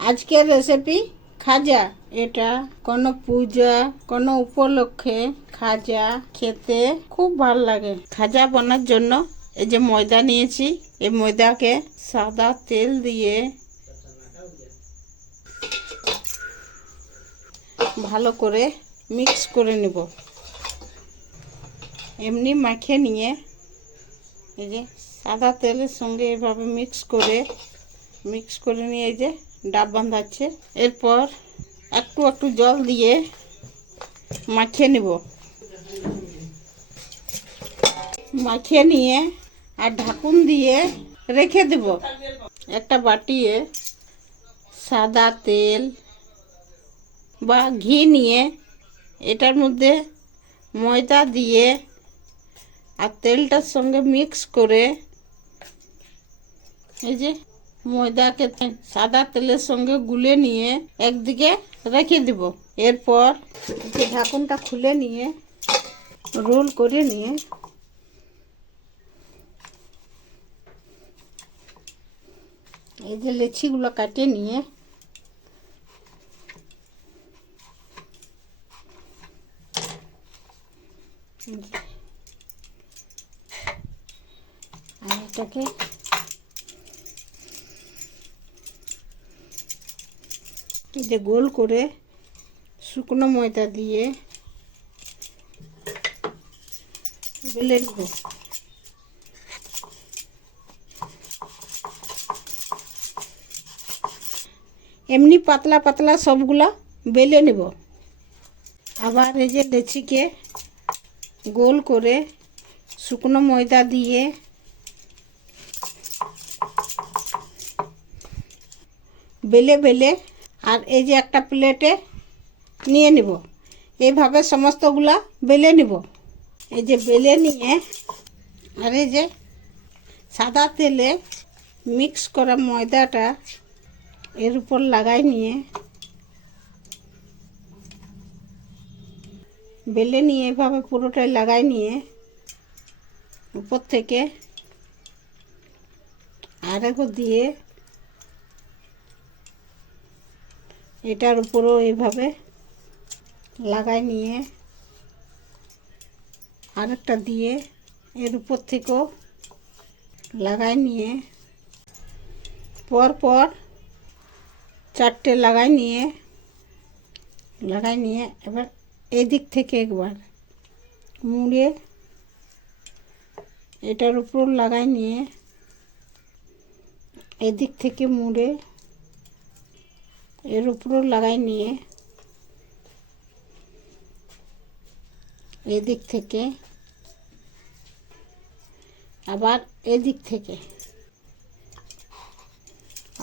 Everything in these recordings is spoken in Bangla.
আজকের রেসিপি খাজা। এটা কোনো পূজা কোনো উপলক্ষে খাজা খেতে খুব ভালো লাগে। খাজা বানার জন্য এই যে ময়দা নিয়েছি, এই ময়দাকে সাদা তেল দিয়ে ভালো করে মিক্স করে নেব। এমনি মাখিয়ে নিয়ে এই যে সাদা তেলের সঙ্গে এভাবে মিক্স করে নিয়ে এই যে ডাব বাঁধাচ্ছে। এরপর একটু একটু জল দিয়ে মাখিয়ে নেব। মাখিয়ে নিয়ে আর ঢাকুন দিয়ে রেখে দেব। একটা বাটিয়ে সাদা তেল বা ঘি নিয়ে এটার মধ্যে ময়দা দিয়ে আর তেলটার সঙ্গে মিক্স করে এই যে ময়দাকে সাদা তেলের সঙ্গে গুলে নিয়ে একদিকে রেখে দেব। এরপর ঢাকুনটা খুলে নিয়ে রোল করে নিয়ে এই যে লেচিগুলো কাটে নিয়ে আর এটাকে যে গোল করে শুকনো ময়দা দিয়ে বেলে নেব। এমনি পাতলা পাতলা সবগুলা বেলে নেব। আবার এই যে লেচিকে গোল করে শুকনো ময়দা দিয়ে বেলে বেলে আর এই যে একটা প্লেটে নিয়ে নেব। এইভাবে সমস্তগুলা বেলে নেব। এই যে বেলে নিয়ে আর এই যে সাদা তেলে মিক্স করা ময়দাটা এর উপর লাগাই নিয়ে বেলে নিয়ে এভাবে পুরোটাই লাগাই নিয়ে উপর থেকে আরেকও দিয়ে এটার উপরও এভাবে লাগাই নিয়ে আরেকটা দিয়ে এর উপর থেকেও লাগাই নিয়ে পর চারটে লাগাই নিয়ে এবার এদিক থেকে একবার মুড়ে এটার উপর লাগাই নিয়ে এদিক থেকে মুড়ে এর উপরও লাগাই নিয়ে এদিক থেকে আবার এদিক থেকে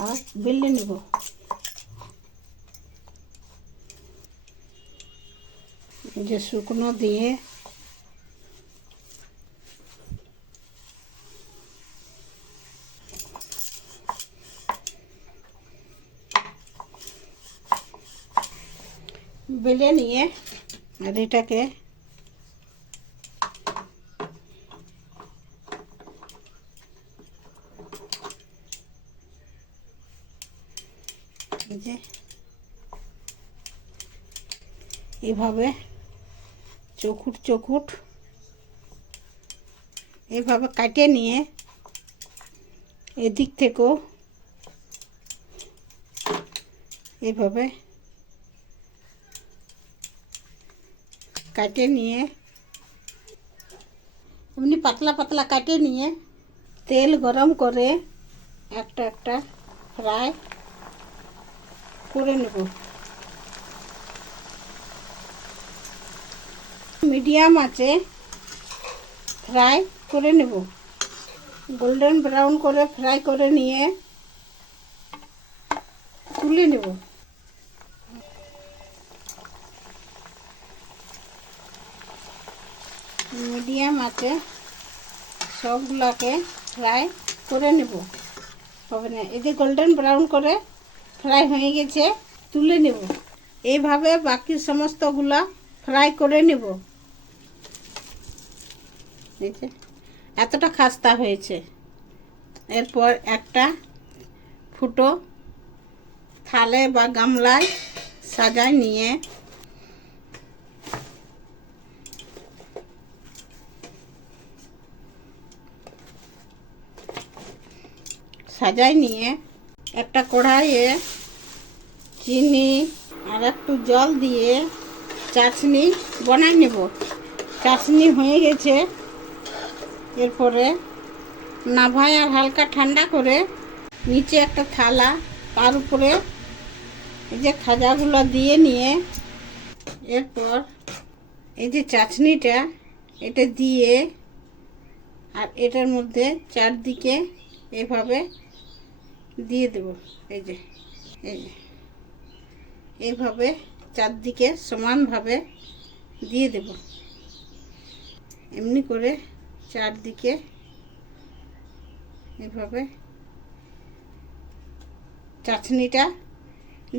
আর বেলে নেব। যে শুকনো দিয়ে বেলে নিয়ে আর এটাকে যে এভাবে চকুট এভাবে কাটিয়ে নিয়ে এদিক থেকেও এভাবে কাটিয়ে নিয়ে এমনি পাতলা পাতলা কাটিয়ে নিয়ে তেল গরম করে একটা একটা ফ্রাই করে নেব। মিডিয়াম আঁচে ফ্রাই করে নেব। গোল্ডেন ব্রাউন করে ফ্রাই করে নিয়ে তুলে নেব। মিডিয়াম আঁচে সবগুলোকে ফ্রাই করে নেব। হবে না, এই যে গোল্ডেন ব্রাউন করে ফ্রাই হয়ে গেছে, তুলে নেব। এইভাবে বাকি সমস্তগুলা ফ্রাই করে নেব। এতটা খাস্তা হয়েছে। এরপর একটা ফুটো থালে বা গামলায় সাজায় নিয়ে একটা কড়াইয়ে চিনি আর একটু জল দিয়ে চাশনি বানাই নেব। চাশনি হয়ে গেছে, এরপরে নাভায় আর হালকা ঠান্ডা করে নিচে একটা থালা, তার উপরে এই যে খাজাগুলো দিয়ে নিয়ে এরপর এই যে চাশনিটা এটা দিয়ে আর এটার মধ্যে চারদিকে এভাবে দিয়ে দেব। এই যে এইভাবে চারদিকে সমানভাবে দিয়ে দেব। এমনি করে চারদিকে এভাবে চাশনিটা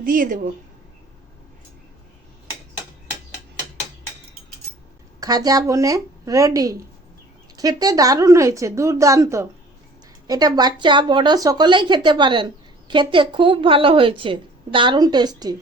দিয়ে দেব। খাজা বনে রেডি। খেতে দারুণ হয়েছে, দুর্দান্ত। এটা বাচ্চা বড় সকলেই খেতে পারেন। খেতে খুব ভালো হয়েছে, দারুণ টেস্টি।